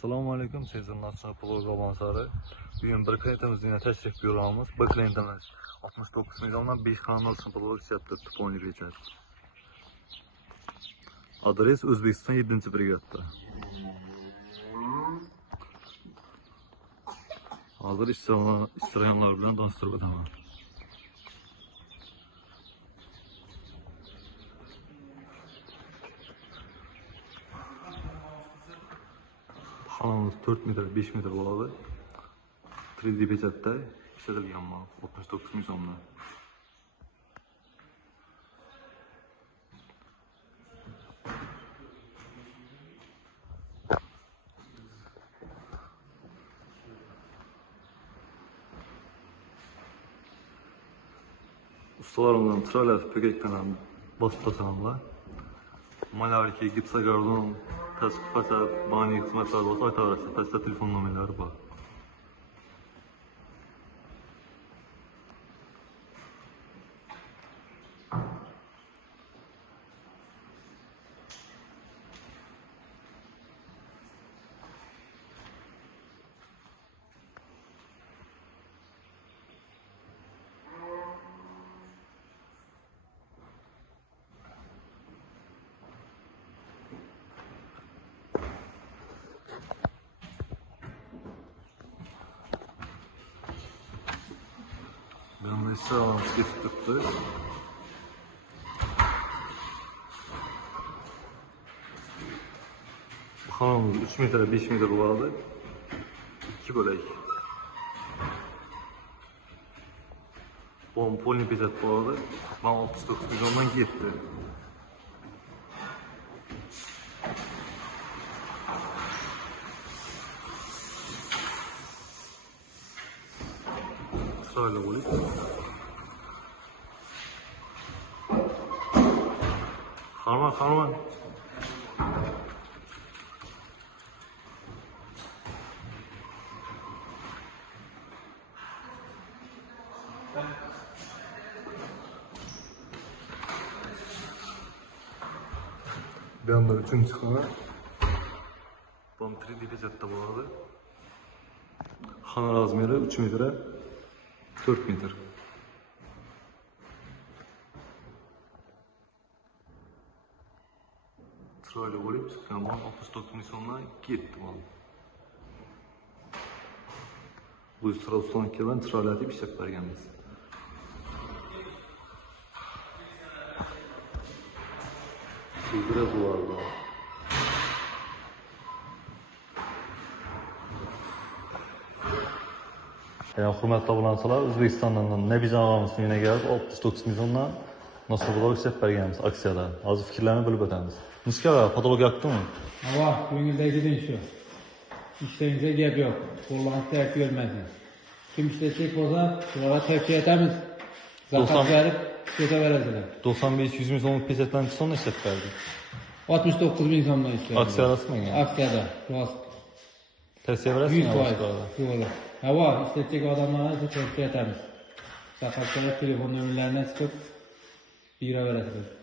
Assalomu alaykum, sizin National Pulov Gabansarı. Bugün bir klientimizin yine teşrif buyurağımız. Bu klientimiz 69 milyondan 5 kanal için pulov işlettirdi, Pony Beçer. Adres Özbekistan 7. brigadda. Hazır işçiler bilen tanıştırıp ötəməm. Xanamız 4 metr, 5 metr boladı. 3D pecatda işletilgan mal, 69 milyondan. Ustalarımdan tralet pökekten basıp taşananlar. Malarki, gipsagardon, tasvip fasad, bani hizmetler olsa aytarası, pasta telefon numarları var. Ben de sağlamız kesip tuttu. Bu kanalımız 3 metre 5 metre vardı. 2 bölek. Bu polni pecat vardı. Ben 69 milyondan gitti. Sırayla olup. Harman. Bir anda üçüncü çıkana. Bam 3D pecatta vardı. Xana razmeri 3 metre 4 metre. Sırayla olup çıkan bana 69 milyondan gitti bana. Bu sıra ustadan gelen sırayla bir işlep vergenimiz. Biraz vardı. Hürmetli abunatçılar, Özbekistan'dan Nebican ağamızın yine gelip 69 milyondan nasıl bulur işlep vergenimiz aksiyada. Azı fikirlerini bölüp ötemiz. Muskara, patolog yaktı mı? Hava, gününde gidin şu. İşlerinize gep yok. Kullanısı terk görmezsin. Kim işleyecek olsa şuraya tepki etemiz. Zakat verip işlete verezler. 95-100 milyonluk peçetten sonra işlep verdi. 69 bin sonunda işlete. Aksiyadası mı yani? Aksiyada. Tersiye veresin 100 ya faiz. başkalarda. Doğru. Hava, işleyecek adamlara tepki etemiz. Zakat verip telefon nömerlerine sıkıp bira verezler.